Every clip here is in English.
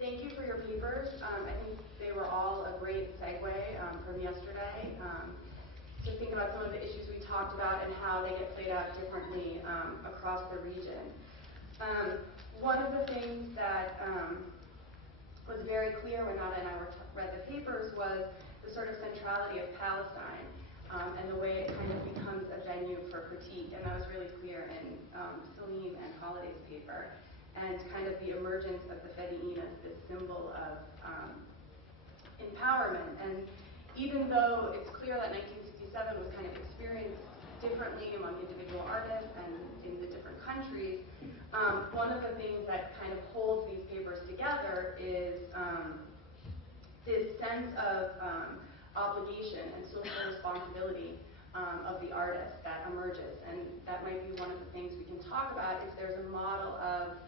Thank you for your papers. I think they were all a great segue from yesterday to think about some of the issues we talked about and how they get played out differently across the region. One of the things that was very clear when Nada and I read the papers was the sort of centrality of Palestine and the way it kind of becomes a venue for critique. And that was really clear in Salim and Holiday's paper. And kind of the emergence of the Fedayeen as this symbol of empowerment. And even though it's clear that 1967 was kind of experienced differently among individual artists and in the different countries, one of the things that kind of holds these papers together is this sense of obligation and social responsibility of the artist that emerges. And that might be one of the things we can talk about if there's a model of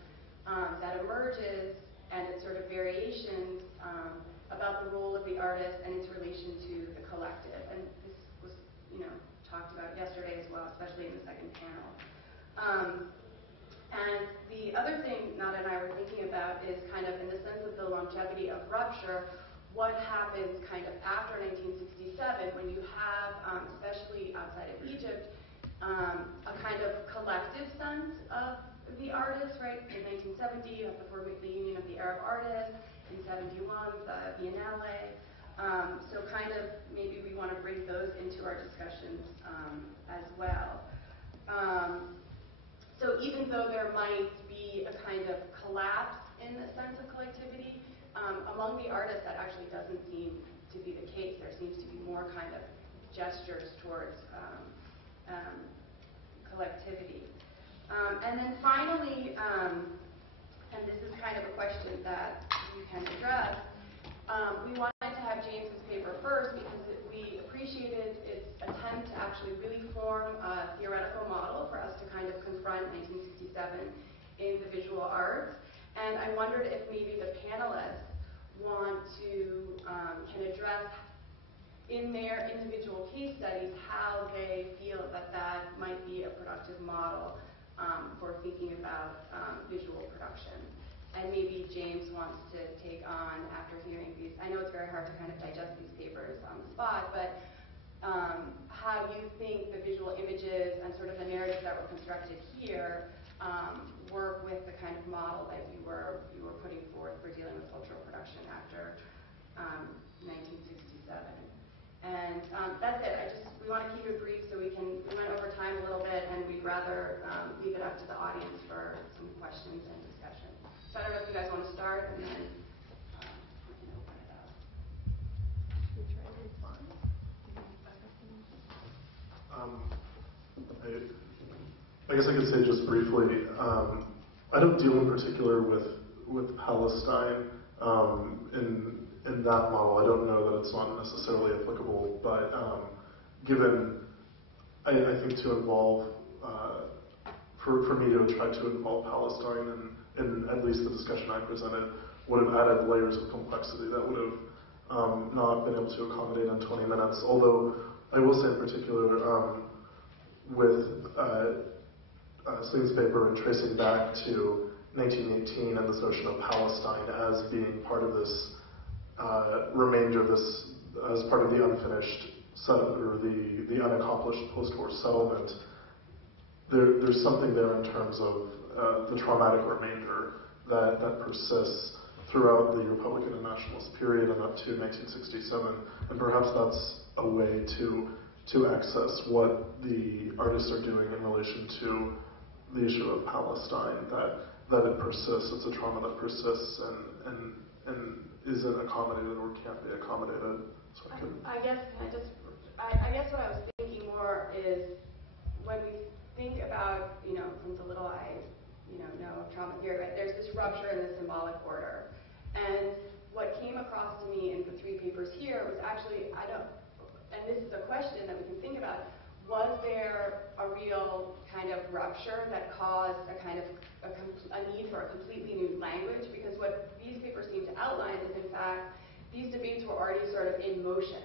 that emerges and its sort of variations about the role of the artist and its relation to the collective. And this was, talked about yesterday as well, especially in the second panel. And the other thing Nada and I were thinking about is kind of in the sense of the longevity of Rupture, what happens kind of after 1967 when you have, especially outside of Egypt, a kind of collective sense of the artists, right? In 1970, you have the Union of the Arab Artists. In 71, the Biennale. So kind of maybe we want to bring those into our discussions as well. So even though there might be a kind of collapse in the sense of collectivity, among the artists that actually doesn't seem to be the case. There seems to be more kind of gestures towards collectivity. And then finally, and this is kind of a question that you can address, we wanted to have James's paper first because we appreciated its attempt to actually really form a theoretical model for us to kind of confront 1967 in the visual arts. And I wondered if maybe the panelists want to, can address in their individual case studies how they feel that that might be a productive model for thinking about visual production. And maybe James wants to take on, after hearing these, I know it's very hard to kind of digest these papers on the spot, but how you think the visual images and sort of the narratives that were constructed here work with the kind of model that you were putting forth for dealing with cultural production after 1967. And that's it. We want to keep it brief so we went over time a little bit, and we'd rather leave it up to the audience for some questions and discussion. So I don't know if you guys want to start, and then we can open it up. Should we try to respond? I guess I could say just briefly, I don't deal in particular with Palestine in that model. I don't know that it's not necessarily applicable, but given, I think to involve, for me to try to involve Palestine in at least the discussion I presented would have added layers of complexity that would have not been able to accommodate in 20 minutes. Although I will say in particular, with Salim's paper and tracing back to 1918 and this notion of Palestine as being part of this remainder of this, as part of the unfinished or the unaccomplished post-war settlement, there's something there in terms of the traumatic remainder that persists throughout the Republican and Nationalist period and up to 1967, and perhaps that's a way to access what the artists are doing in relation to the issue of Palestine, that it persists. It's a trauma that persists and isn't accommodated or can't be accommodated. So I guess what I was thinking more is when we think about, from the little I, know of trauma theory, right? There's this rupture in the symbolic order. And what came across to me in the three papers here was actually, and this is a question that we can think about, was there a real kind of rupture that caused a kind of a need for a completely new language? Because what these papers seem to outline is, in fact, these debates were already sort of in motion.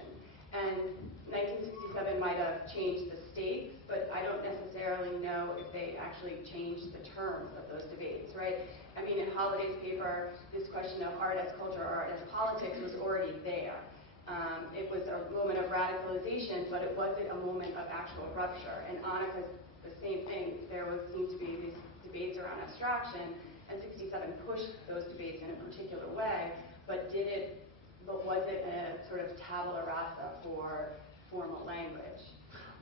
And 1967 might have changed the stakes but I don't necessarily know if they actually changed the terms of those debates, right? I mean, in Holliday's paper, this question of art as culture or art as politics was already there. It was a moment of radicalization, but it wasn't a moment of actual rupture. And Annika's the same thing. There seemed to be these debates around abstraction, and 67 pushed those debates in a particular way, but was it a sort of tabula rasa for formal language?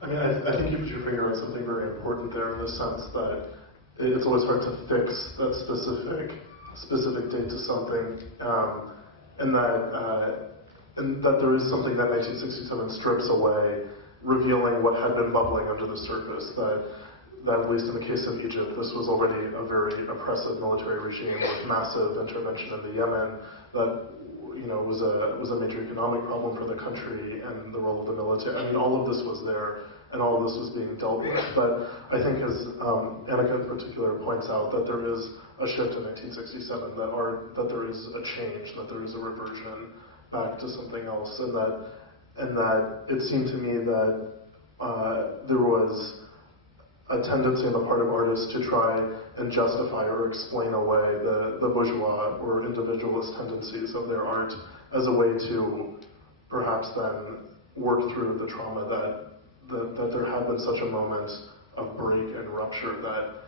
I mean, I think you put your finger on something very important there, in the sense that it's always hard to fix that specific date to something, and that there is something that 1967 strips away, revealing what had been bubbling under the surface, that at least in the case of Egypt, this was already a very oppressive military regime with massive intervention in the Yemen, that was a major economic problem for the country, and the role of the military. I mean, all of this was there, and all of this was being dealt with. But I think, as Annika in particular points out, that there is a shift in 1967, that there is a change, that there is a reversion back to something else, and that it seemed to me that there was a tendency on the part of artists to try and justify or explain away the bourgeois or individualist tendencies of their art as a way to perhaps then work through the trauma that there had been such a moment of break and rupture, that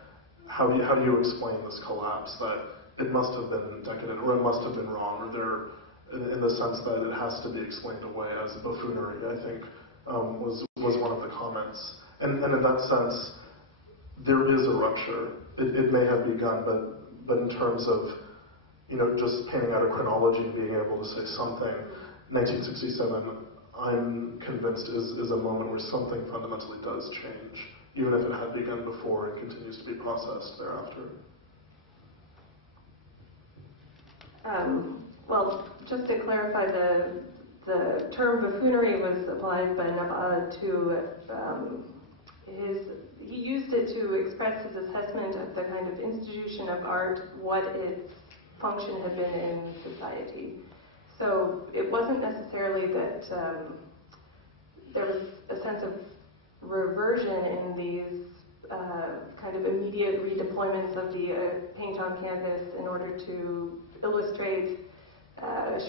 how do you explain this collapse, that it must have been decadent, or it must have been wrong, or in the sense that it has to be explained away as buffoonery, I think, was one of the comments. And in that sense, there is a rupture. It may have begun, but in terms of, just painting out a chronology and being able to say something, 1967, I'm convinced, is a moment where something fundamentally does change, even if it had begun before and continues to be processed thereafter. Well, just to clarify, the term buffoonery was applied by Nabha to he used it to express his assessment of the kind of institution of art, what its function had been in society. So it wasn't necessarily that there was a sense of reversion in these kind of immediate redeployments of the paint on canvas in order to illustrate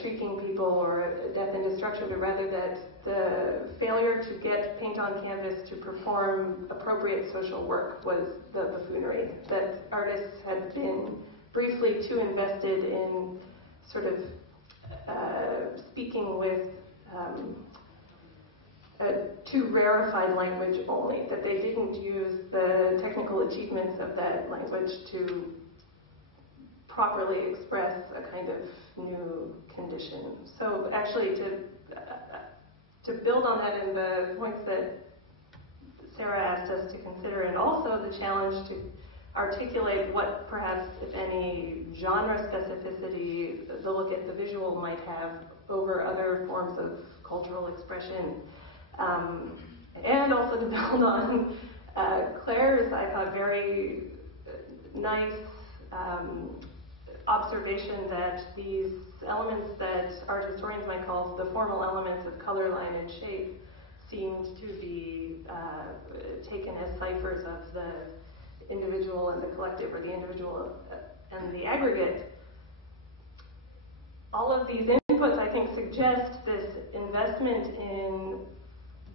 shrieking people or death and destruction, but rather that the failure to get paint on canvas to perform appropriate social work was the buffoonery, that artists had been briefly too invested in sort of speaking with too rarefied language only, that they didn't use the technical achievements of that language to properly express a kind of new condition. So actually to build on that and the points that Sarah asked us to consider, and also the challenge to articulate what perhaps, if any, genre specificity the look at the visual might have over other forms of cultural expression. And also to build on Claire's, I thought, very nice observation that these elements that art historians might call the formal elements of color, line, and shape seemed to be taken as ciphers of the individual and the collective, or the individual and the aggregate. All of these inputs, I think, suggest this investment in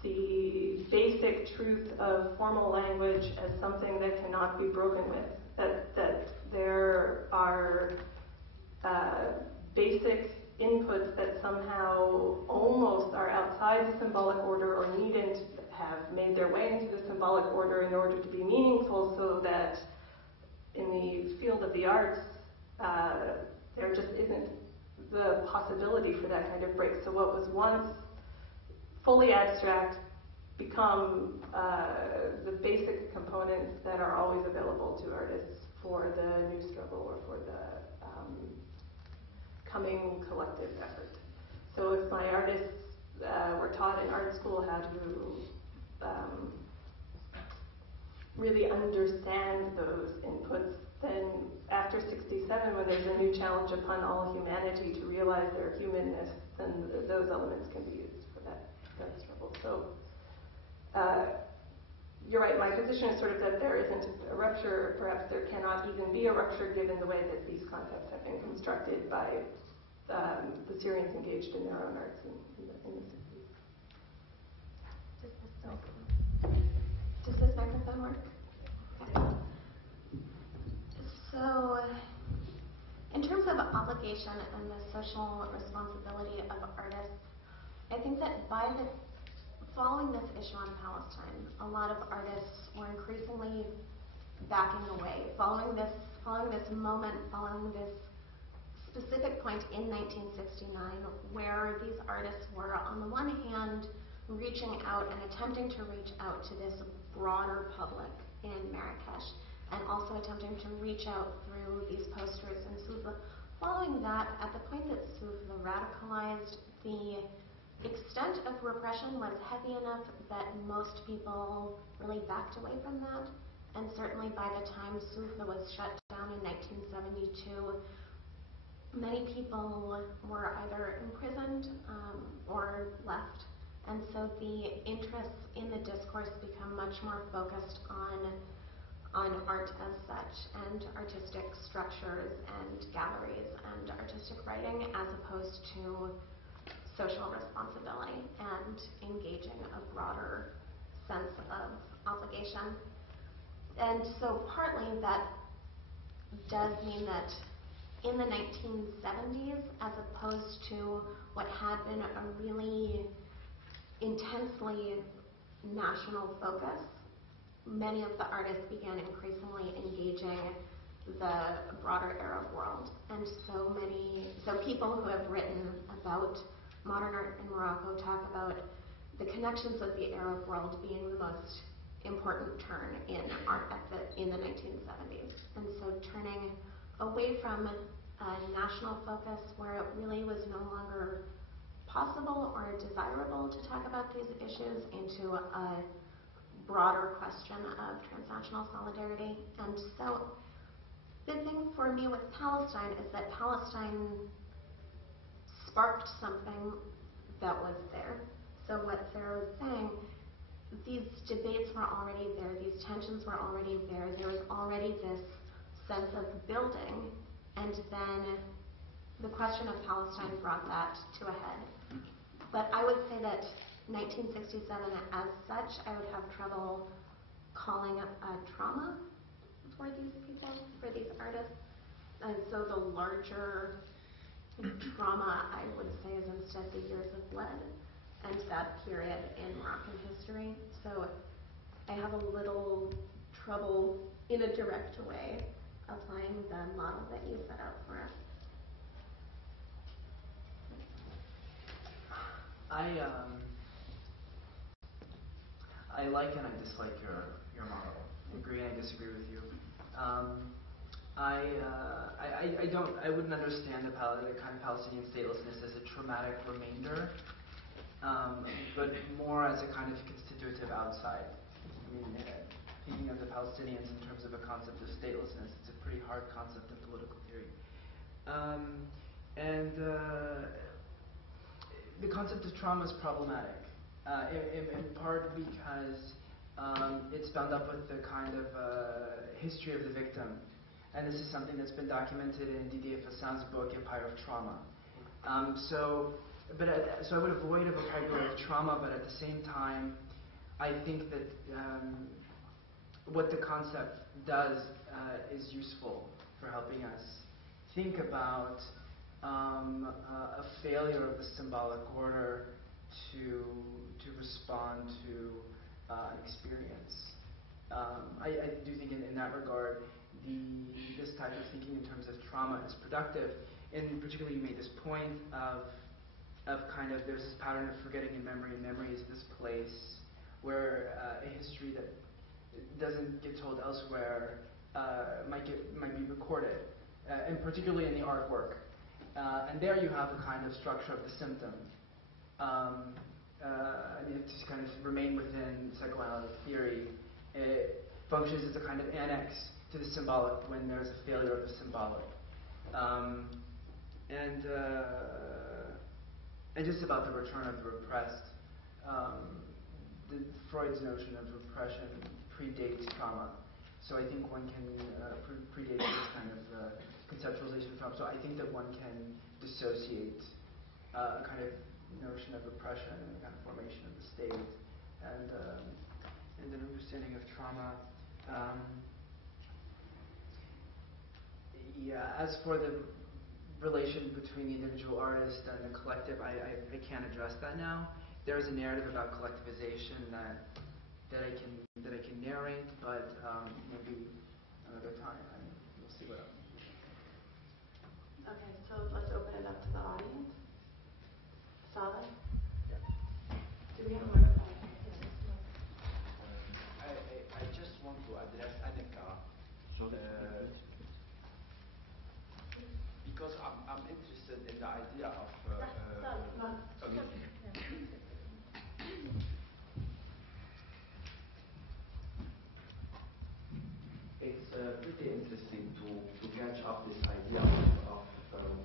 the basic truth of formal language as something that cannot be broken with, that there are basic inputs that somehow almost are outside the symbolic order or needn't have made their way into the symbolic order in order to be meaningful, so that in the field of the arts, there just isn't the possibility for that kind of break. So what was once fully abstract become the basic components that are always available to artists for the new struggle or for the coming collective effort. So if my artists were taught in art school how to really understand those inputs, then after 67, when there's a new challenge upon all humanity to realize their humanness, then those elements can be used for that struggle. So you're right, position is sort of that there isn't a rupture, perhaps there cannot even be a rupture given the way that these concepts have been constructed by the Syrians engaged in their own arts in the 60s. Does this microphone work? Okay. So, in terms of obligation and the social responsibility of artists, I think that following this issue on Palestine, a lot of artists were increasingly backing away. Following this moment, following this specific point in 1969, where these artists were, on the one hand, reaching out and attempting to reach out to this broader public in Marrakesh, and also attempting to reach out through these posters in Souffle. Following that, at the point that Souffle radicalized, the extent of repression was heavy enough that most people really backed away from that. And certainly by the time Souffle was shut down in 1972, many people were either imprisoned or left. And so the interests in the discourse become much more focused on art as such, and artistic structures and galleries and artistic writing, as opposed to social responsibility and engaging a broader sense of obligation. And so partly that does mean that in the 1970s, as opposed to what had been a really intensely national focus, many of the artists began increasingly engaging the broader Arab world. And so people who have written about modern art in Morocco talk about the connections of the Arab world being the most important turn in art in the 1970s. And so turning away from a national focus where it really was no longer possible or desirable to talk about these issues into a broader question of transnational solidarity. And so the thing for me with Palestine is that Palestine sparked something that was there. So what Sarah was saying, these debates were already there, these tensions were already there was already this sense of building, and then the question of Palestine brought that to a head. But I would say that 1967 as such, I would have trouble calling it a trauma for these people, for these artists. And so the larger trauma, I would say, is instead the years of lead and that period in Moroccan history. So I have a little trouble in a direct way applying the model that you set out for us. I like and I dislike your model. I agree and I disagree with you. I wouldn't understand the kind of Palestinian statelessness as a traumatic remainder, but more as a kind of constitutive outside. I mean, thinking of the Palestinians in terms of a concept of statelessness, it's a pretty hard concept in political theory. The concept of trauma is problematic, in part because it's bound up with the kind of history of the victim. And this is something that's been documented in Didier Fassin's book, Empire of Trauma. So I would avoid a vocabulary of trauma, but at the same time, I think that what the concept does is useful for helping us think about a failure of the symbolic order to respond to an experience. I do think in that regard, this type of thinking in terms of trauma is productive. And particularly, you made this point of kind of there's this pattern of forgetting in memory, and memory is this place where a history that doesn't get told elsewhere might be recorded, and particularly in the artwork. And there you have a kind of structure of the symptom. I mean, to kind of remain within psychoanalytic theory, it functions as a kind of annex to the symbolic when there's a failure of the symbolic. And just about the return of the repressed, Freud's notion of repression predates trauma. So I think one can predate this kind of conceptualization of trauma. So I think that one can dissociate a kind of notion of oppression and a kind of formation of the state and an understanding of trauma. As for the relation between the individual artist and the collective, I can't address that now. There's a narrative about collectivization that I can narrate, but maybe another time. We'll see what else. Okay, so let's open it up to the audience. Saleh? Do we have more? I just want to address AMCA. Because I'm interested in the idea of it's pretty interesting to catch up this idea of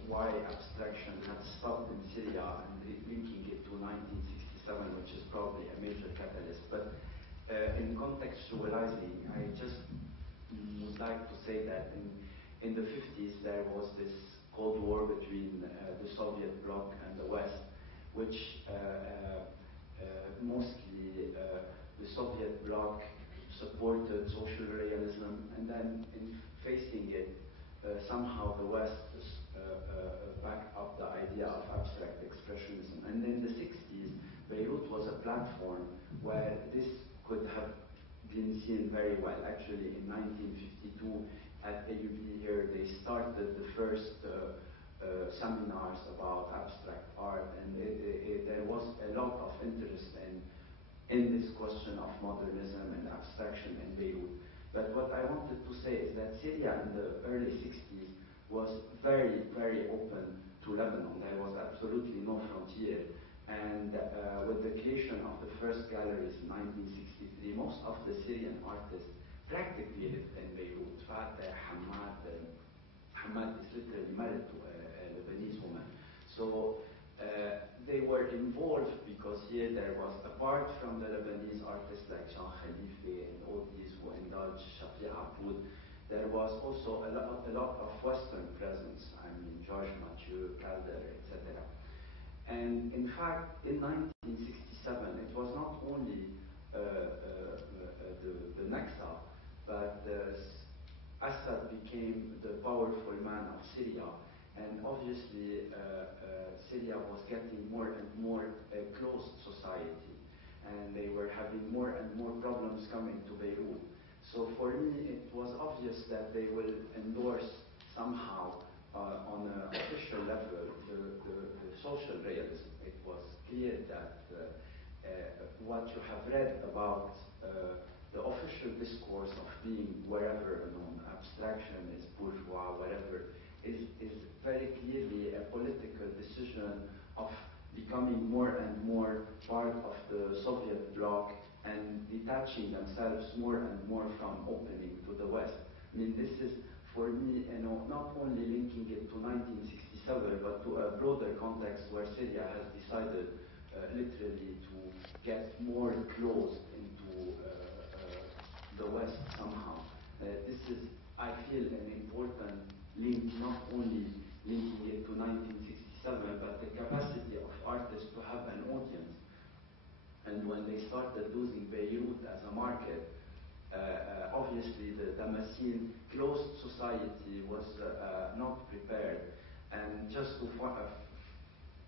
why abstraction had stopped in Syria and linking it to 1967, which is probably a major catalyst. But in contextualizing, I just would like to say that in the 50s there was this Cold War between the Soviet bloc and the West, which mostly the Soviet bloc supported social realism, and then in facing it, somehow the West backed up the idea of abstract expressionism. And in the 60s, Beirut was a platform where this could have been seen very well. Actually, in 1952, at AUB here, they started the first seminars about abstract art, and there was a lot of interest in this question of modernism and abstraction in Beirut. But what I wanted to say is that Syria in the early 60s was very, very open to Lebanon. There was absolutely no frontier. And with the creation of the first galleries in 1963, most of the Syrian artists practically lived in Beirut. Fateh, Hamad is literally married to a Lebanese woman. So they were involved because here there was, apart from the Lebanese artists like Jean Khalife and all these who indulged Shafi Aboud, there was also a lot of Western presence. I mean, Georges Mathieu, Calder, etc. And in fact, in 1967, it was not only the Nakba, but Assad became the powerful man of Syria, and obviously Syria was getting more and more a closed society, and they were having more and more problems coming to Beirut. So for me, it was obvious that they will endorse somehow on an official level the social realism. It was clear that what you have read about the official discourse of being wherever known, abstraction is bourgeois, whatever, is very clearly a political decision of becoming more and more part of the Soviet bloc and detaching themselves more and more from opening to the West. I mean, this is, for me, not only linking it to 1967, but to a broader context where Syria has decided literally to get more closed into the West somehow. This is, I feel, an important link, not only linking it to 1967, but the capacity of artists to have an audience. And when they started losing Beirut as a market, obviously the Damascene closed society was not prepared. And just to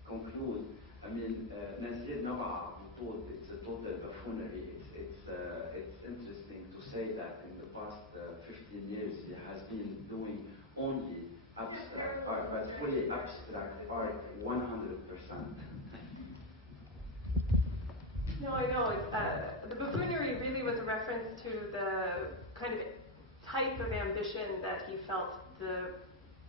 conclude, I mean, Nazir Naba it's a total buffoonery. It's interesting to say that in the past 15 years he has been doing only abstract art, but fully abstract art 100%. No, I know. The buffoonery really was a reference to the kind of type of ambition that he felt the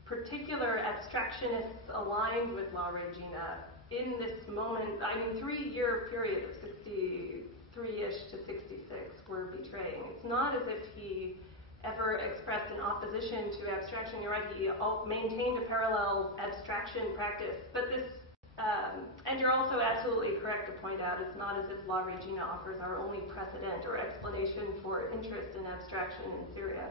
particular abstractionists aligned with La Regina in this moment, I mean, 3-year period of 63-ish to 66 were betraying. It's not as if he ever expressed an opposition to abstraction. You're right, he maintained a parallel abstraction practice, but this And you're also absolutely correct to point out it's not as if La Regina offers our only precedent or explanation for interest in abstraction in Syria.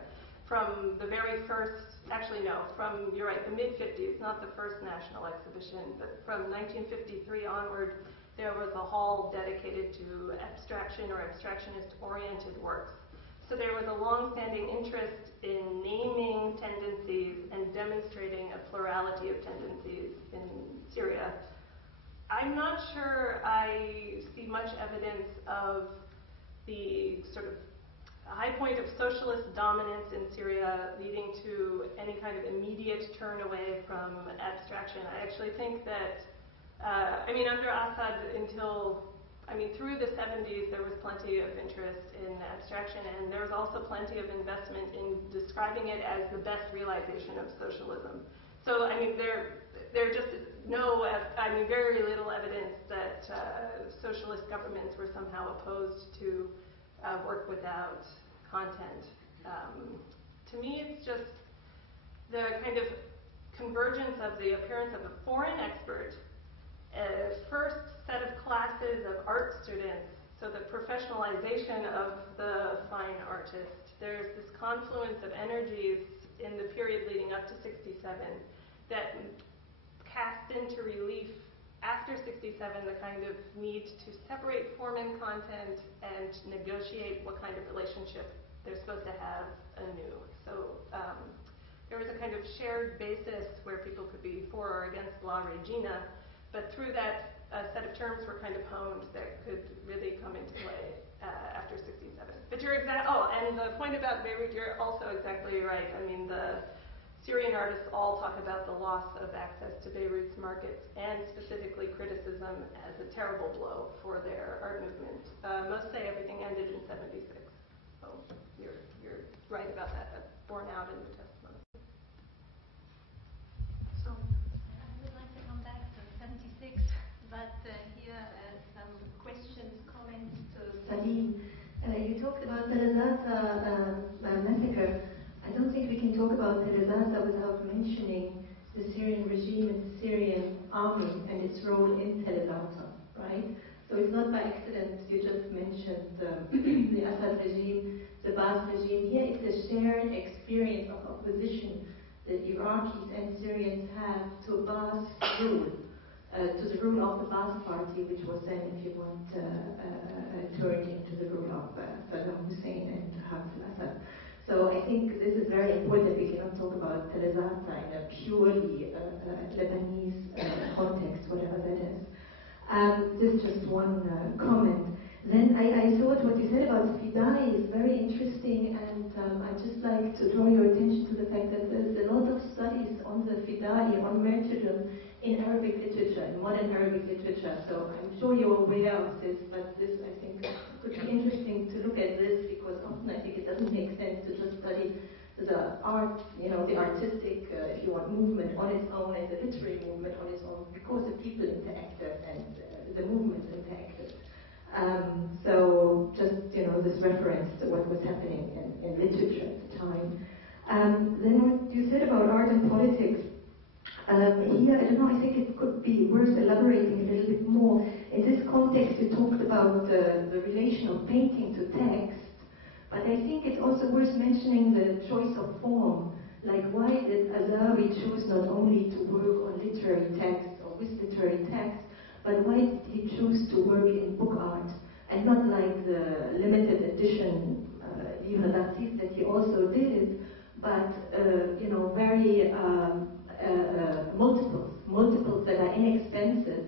From the very first, actually no, from, you're right, the mid-50s, not the first national exhibition, but from 1953 onward, there was a hall dedicated to abstraction or abstractionist-oriented works. So there was a long-standing interest in naming tendencies and demonstrating a plurality of tendencies in Syria. I'm not sure I see much evidence of the sort of high point of socialist dominance in Syria leading to any kind of immediate turn away from abstraction. I actually think that, under Assad through the 70s there was plenty of interest in abstraction, and there was also plenty of investment in describing it as the best realization of socialism. So, there just no, very little evidence that socialist governments were somehow opposed to work without content. To me, it's just the kind of convergence of the appearance of a foreign expert, a first set of classes of art students, so the professionalization of the fine artist. There's this confluence of energies in the period leading up to 67 that cast into relief after 67 the kind of need to separate form and content and negotiate what kind of relationship they're supposed to have anew. So there was a kind of shared basis where people could be for or against La Regina, but through that a set of terms were kind of honed that could really come into play after 67. But you're and the point about Beirut, you're also exactly right. The Syrian artists all talk about the loss of access to Beirut's markets and specifically criticism as a terrible blow for their art movement. Most say everything ended in 76. So you're right about that. That's borne out in the testimony. So I would like to come back to 76, but here some questions, comments to Salim. You talked about the Lazata massacre. I don't think we can talk about Lazata without mentioning the Syrian regime and the Syrian army and its role in Lazata, right? So it's not by accident you just mentioned the Assad regime, the Ba'ath regime. Here it's a shared experience of opposition that Iraqis and Syrians have to Ba'ath rule, to the rule of the Ba'ath party, which was then, if you want, turned into the rule of Saddam Hussein and Hafez al-Assad. So I think this is very important. We cannot talk about Lazata in a purely Lebanese context, whatever that is. This is just one comment. Then I thought what you said about Fidai is very interesting, and I'd just like to draw your attention to the fact that there's a lot of studies on the Fidai, on martyrdom in Arabic literature, in modern Arabic literature. So I'm sure you're aware of this, but this I think could be interesting to look at this, because often I think it doesn't make sense to just study the art, the artistic, if you want, movement on its own and the literary movement on its own, because the people interacted and the movements interacted. So just, this reference to what was happening in literature at the time. Then what you said about art and politics, here, I don't know, I think it could be worth elaborating a little bit more. In this context, you talked about the relation of painting to text, but I think it's also worth mentioning the choice of form. Like, why did Azawi choose not only to work on literary text or with literary text, but why did he choose to work in book art, and not like the limited edition Livre d'Artiste that he also did, but very multiples that are inexpensive.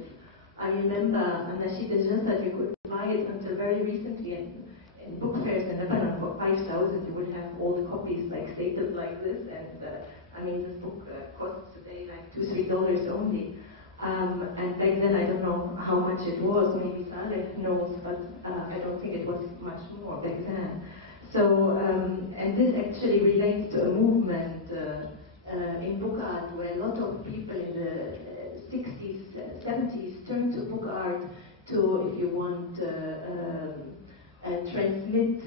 I remember Anashid al-Jasad, you could buy it until very recently in book fairs in Lebanon for 5,000. You would have all the copies stated like this, and this book costs today like $2-3 only. And back then, I don't know how much it was, maybe Saleh knows, but I don't think it was much more back then. So, and this actually relates to a movement in book art where a lot of people in the 60s, 70s turned to book art to, if you want, transmit,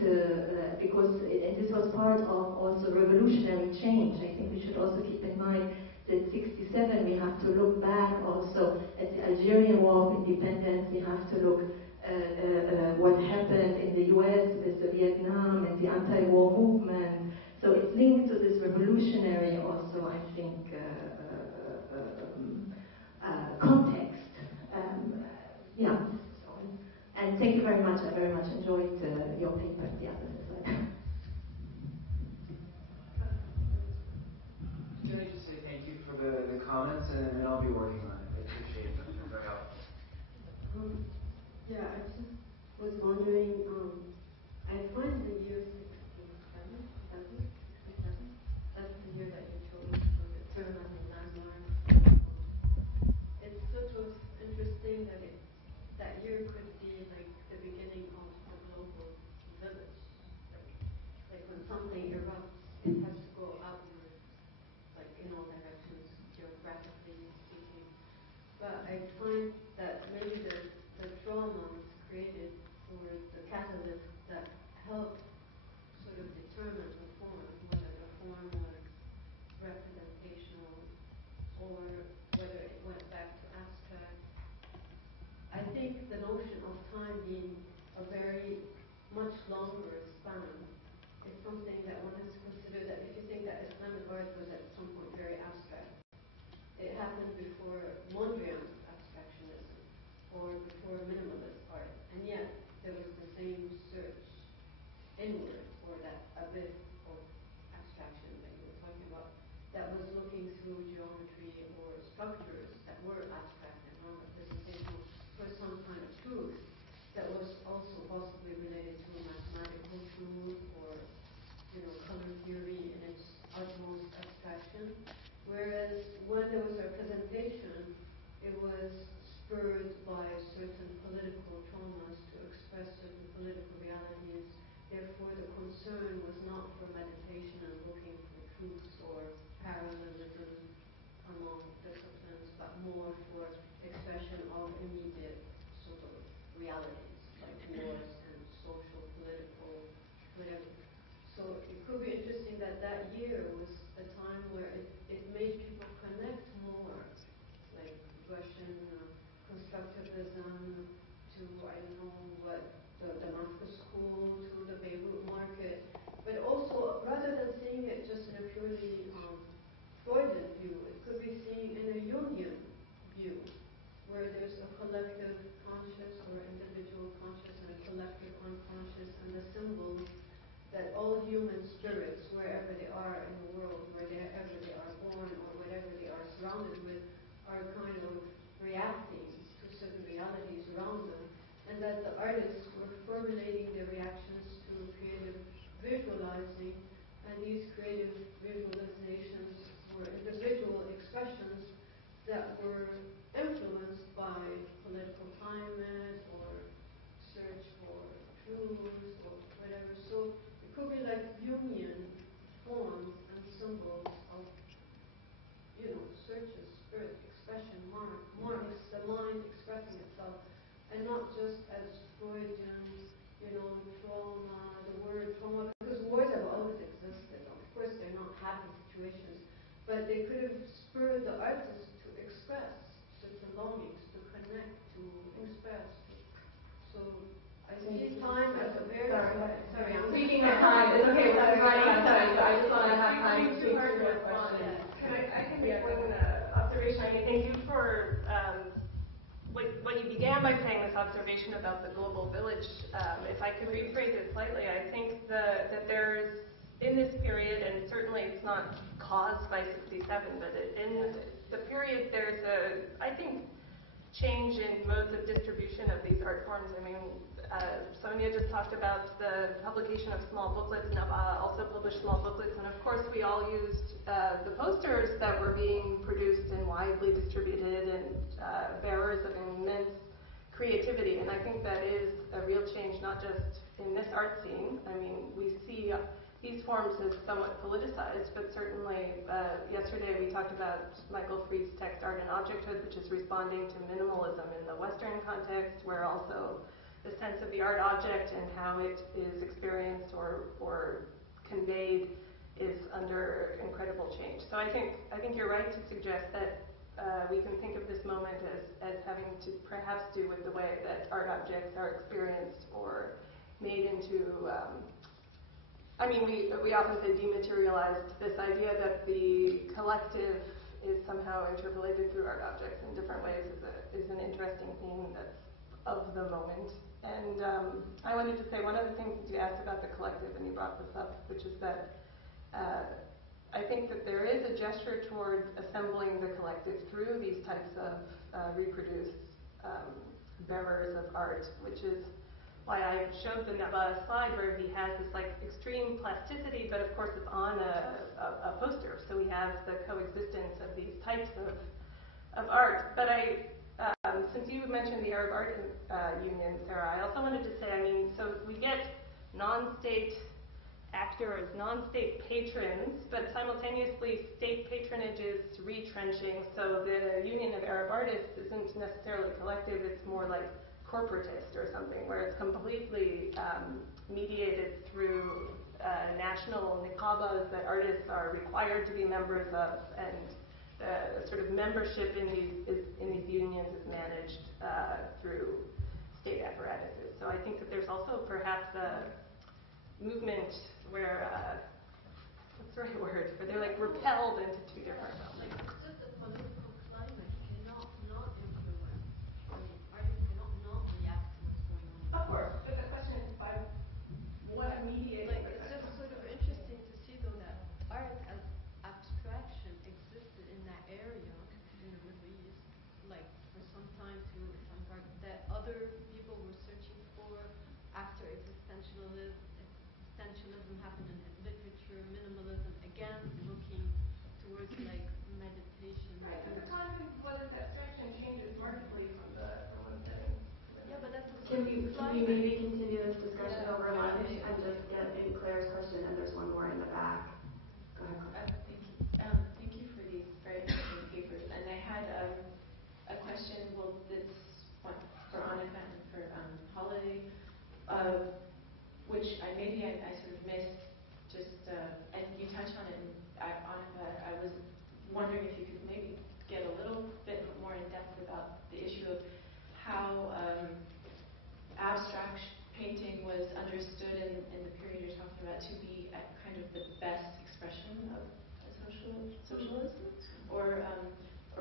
because and this was part of also revolutionary change. I think we should also keep in mind since 67, we have to look back also at the Algerian War of Independence. We have to look what happened in the US with the Vietnam and the anti-war movement. So it's linked to this revolutionary also, I think, context. Yeah. So, and thank you very much. I very much enjoyed your paper, the others as well. Can I just say thank you for the comments, and I'll be working on it. I appreciate them. They're very helpful. Yeah, I just was wondering, I find the year 67, that's the year that you chose for the term as a landmark. It's sort of interesting that that year could be like the beginning of a global village. Like when something erupts, it has to go outward, like in all directions, geographically speaking. But I find that maybe the trauma was created, or the catalyst that helped sort of determine the form, whether the form was representational or whether it went back to abstract. I think the notion of time being a very much longer span is something that one has to consider, that if you think that Islamic art was at some point very abstract, it happened before Mondrian's abstractionism or before minimalist art, and yet there was the same search inward, or that abyss of abstraction that you were talking about, that was looking through geometry or structures that were abstract and non-representational for some kind of truth that was also possibly related to mathematical truth or, color theory in its utmost abstraction. Whereas when there was representation, it was spurred by certain political traumas to express certain political realities. Therefore, the concern was not for meditation and looking for truths or parallelism among disciplines, but more for expression of immediate sort of realities, like wars and social, political, whatever. So it could be interesting that that year was a time where it made people connect more, like Russian constructivism to, I don't know what, the Damascus School, to the Beirut market, but also, rather than seeing it just in a purely Freudian view, it could be seen in a Jungian view, where there's a collective conscious or individual conscious and a collective unconscious, and the symbols that all human spirits, wherever they are in the world, wherever they are born or whatever they are surrounded with, are kind of reacting to certain realities around them, and that the artists were formulating their reactions to creative visualizing, and these creative visualizations were individual expressions that were influenced by political climate or search for truth or whatever. So it could be like Jungian forms and symbols of, searches, spirit expression, more the mind expressing itself, and not just as Freudian, trauma, the word trauma, because wars have always existed. Of course, they're not happy situations, but they could have spurred the artist to express certain longings, to connect, to express. So I see time as a very... Sorry, I'm speaking of time. It's okay, we're running out of time, so I just want to have time to speak to your question. I can make one observation. I mean, thank you for what you began by saying, this observation about the global village. If I could rephrase it slightly, I think that there's, in this period, and certainly it's not caused by 67, but in the period there's I think, change in modes of distribution of these art forms. I mean, Sonia just talked about the publication of small booklets, and also published small booklets, and of course we all used the posters that were being produced and widely distributed, and bearers of immense creativity. And I think that is a real change, not just in this art scene. I mean, we see these forms as somewhat politicized, but certainly yesterday we talked about Michael Fried's text Art and Objecthood, which is responding to minimalism in the Western context, where also the sense of the art object and how it is experienced or conveyed is under incredible change. So I think you're right to suggest that we can think of this moment as having to perhaps do with the way that art objects are experienced or made into. We often say dematerialized. This idea that the collective is somehow interpolated through art objects in different ways is an interesting theme that's of the moment. And I wanted to say one of the things that you asked about the collective, and you brought this up, which is that I think that there is a gesture towards assembling the collective through these types of reproduced bearers of art, which is why I showed the Nava slide where he has this like extreme plasticity, but of course it's on a poster, so we have the coexistence of these types of art. But since you mentioned the Arab Art Union, Sarah, I also wanted to say, so we get non-state actors, non-state patrons, but simultaneously state patronage is retrenching. So the Union of Arab Artists isn't necessarily collective, it's more like corporatist or something, where it's completely mediated through national niqabas that artists are required to be members of, and the sort of membership in these unions is managed through state apparatuses. So I think that there's also perhaps a movement where, what's the right word, where they're like repelled into two different realms. Like, it's just a political climate cannot not influence. Artists cannot not react to what's going on. Of course, but the question is by what mediates. Like, it's just sort of interesting to see though that art as abstraction existed in that area in the Middle East, like for some time through avant-garde, that other people were searching for after existentialism happened in literature, minimalism, again looking towards like meditation. Right, but the concept of what is abstraction changes markedly from one setting. Yeah, but that's Can we maybe continue this discussion over lunch and just get in Claire's question, and there's one more in the back. Go ahead, Claire. Thank you for these very interesting papers. And I had a question, that's one for Annika and for Holiday, which I sort of missed, and you touched on it, and Annika, I was wondering if you could maybe get a little bit more in depth about the issue of how abstract painting was understood in the period you're talking about to be a kind of the best expression of socialism, or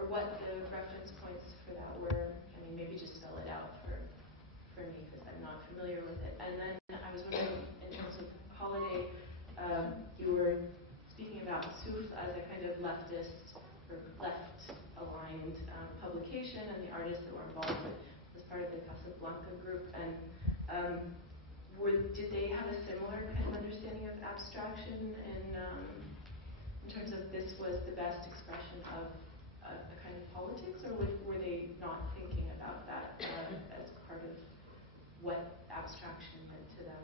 what the reference points for that were. Maybe just spell it out for me, because I'm not familiar with it. And then I was wondering, in terms of Holiday, you were speaking about Souf as a kind of leftist or left-aligned publication, and the artists that were involved as part of the Casablanca group. And did they have a similar kind of understanding of abstraction in terms of this was the best expression of a kind of politics, or were they not thinking about that as part of what abstraction meant to them?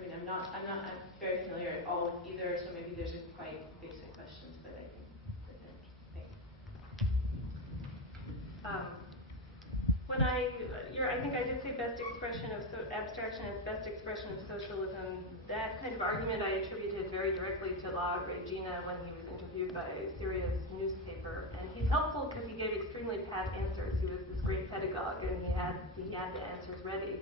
And I'm very familiar at all with either, so maybe there's quite basic questions, but I think that's interesting. I think I did say best expression of abstraction as best expression of socialism. That kind of argument I attributed very directly to La Regina when he was interviewed by Syria's newspaper, and he's helpful because he gave extremely pat answers. He was this great pedagogue, and he had the answers ready.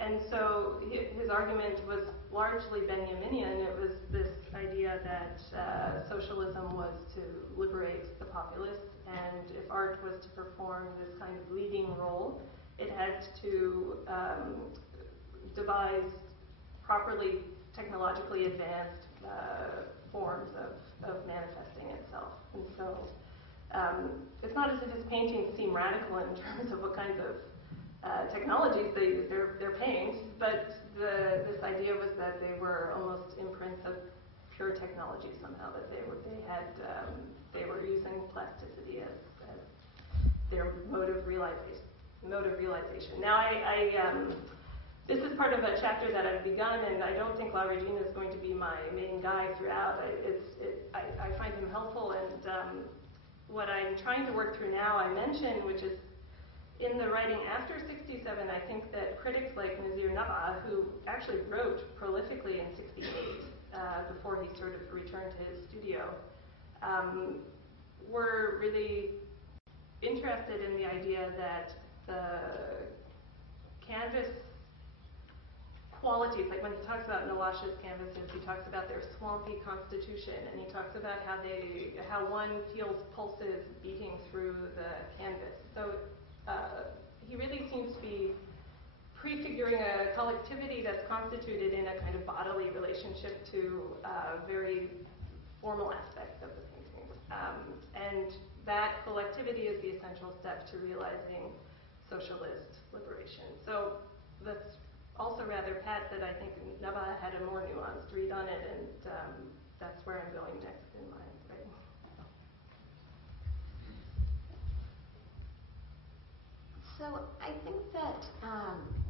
And so his argument was largely Benjaminian. It was this idea that socialism was to liberate the populace, and if art was to perform this kind of leading role, it had to devise properly technologically advanced forms of manifesting itself. And so it's not as if his paintings seem radical in terms of what kinds of technologies they use. They're paint, but this idea was that they were almost imprints of pure technology somehow, that they were using plasticity as their mode of realization. Now, this is part of a chapter that I've begun, and I don't think La Regina is going to be my main guide throughout. I find him helpful, and what I'm trying to work through now, I mentioned, which is in the writing after 67, I think that critics like Nazir Nava, who actually wrote prolifically in 68, before he sort of returned to his studio, were really interested in the idea that the canvas qualities, like when he talks about Nawash's canvases, he talks about their swampy constitution, and he talks about how one feels pulses beating through the canvas. So he really seems to be prefiguring a collectivity that's constituted in a kind of bodily relationship to very formal aspects of the painting. And that collectivity is the essential step to realizing socialist liberation. So that's also rather pat that I think Nava had a more nuanced read on it, and that's where I'm going next in my writing. So I think that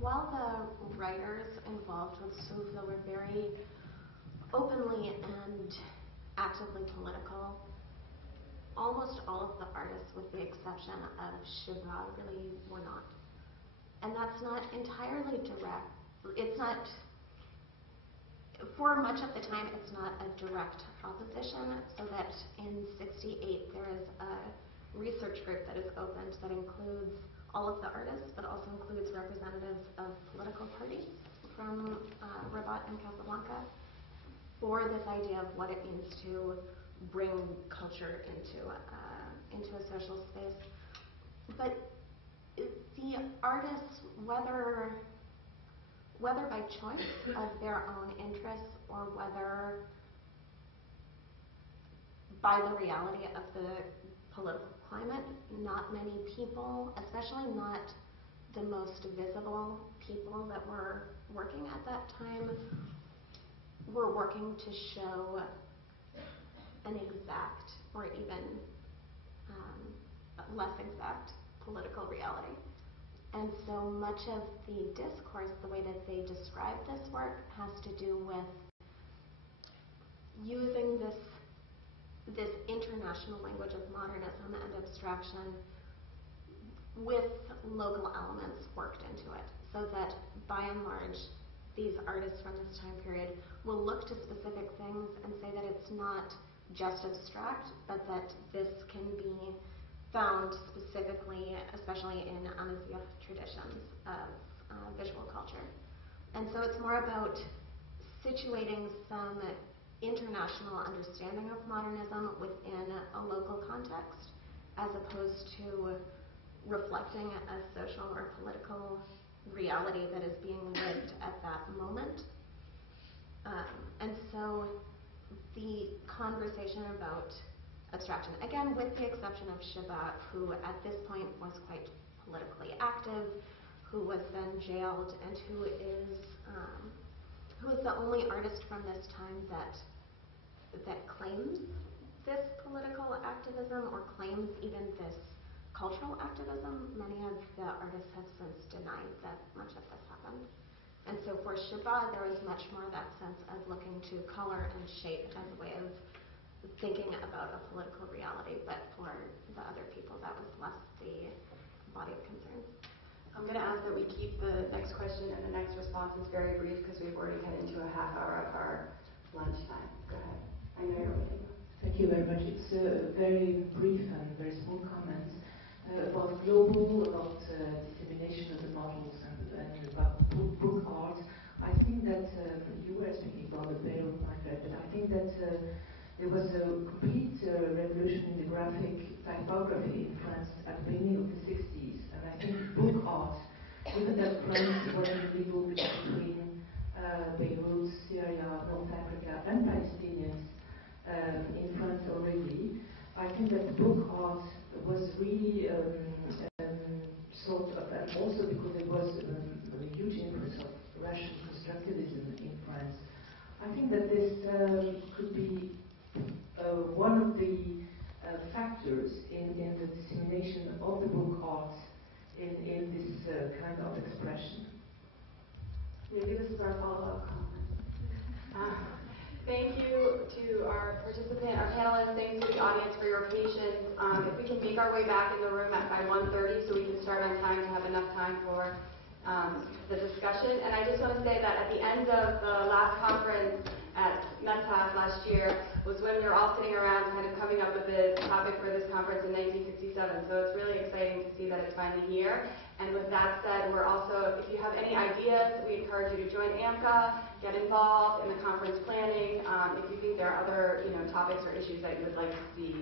while the writers involved with Soufla were very openly and actively political, almost all of the artists, with the exception of Shibra, really were not. And that's not entirely direct. It's not, for much of the time, it's not a direct opposition, so that in '68 there is a research group that is opened that includes all of the artists, but also includes representatives of political parties from Rabat and Casablanca for this idea of what it means to bring culture into a social space. But the artists, whether by choice of their own interests or whether by the reality of the political climate, not many people, especially not the most visible people that were working at that time, were working to show an exact or even less exact political reality. And so much of the discourse, the way that they describe this work, has to do with using this international language of modernism and abstraction with local elements worked into it, so that by and large these artists from this time period will look to specific things and say that it's not just abstract, but that this can be found specifically, especially in Amazigh traditions of visual culture. And so it's more about situating some international understanding of modernism within a local context, as opposed to reflecting a social or political reality that is being lived at that moment. And so the conversation about abstraction, again with the exception of Shabat, who at this point was quite politically active, who was then jailed, and who is the only artist from this time that claims this political activism or claims even this cultural activism. Many of the artists have since denied that much of this happened. And so for Shabat, there was much more that sense of looking to color and shape as a way of thinking about a political reality, but for the other people, that was less the body of concern. I'm going to ask that we keep the next question and the next responses very brief, because we've already cut into a half hour of our lunchtime. Go ahead. I know you're waiting. Thank you very much. It's a very brief and very small comment about global, about dissemination of the models and about book art. I think that you were speaking about the Beirut market, but I think that there was a complete revolution in the graphic typography in France at the beginning of the 60s. And I think book art, given that France was in the middle between Beirut, Syria, North Africa, and Palestinians in France already, I think that book art was really sort of, and also because there was a huge influence of Russian constructivism in France. I think that this could be one of the factors in the dissemination of the book art in this kind of expression. Maybe this is our follow-up comment. Thank you to our participant, our panelists. Thanks to the audience for your patience. If we can make our way back in the room by 1:30 so we can start on time to have enough time for the discussion. And I just want to say that at the end of the last conference at META last year was when we were all sitting around kind of coming up with the topic for this conference in 1967. So it's really exciting to see that it's finally here. And with that said, we're also, if you have any ideas, we encourage you to join AMCA, get involved in the conference planning. If you think there are other topics or issues that you would like to see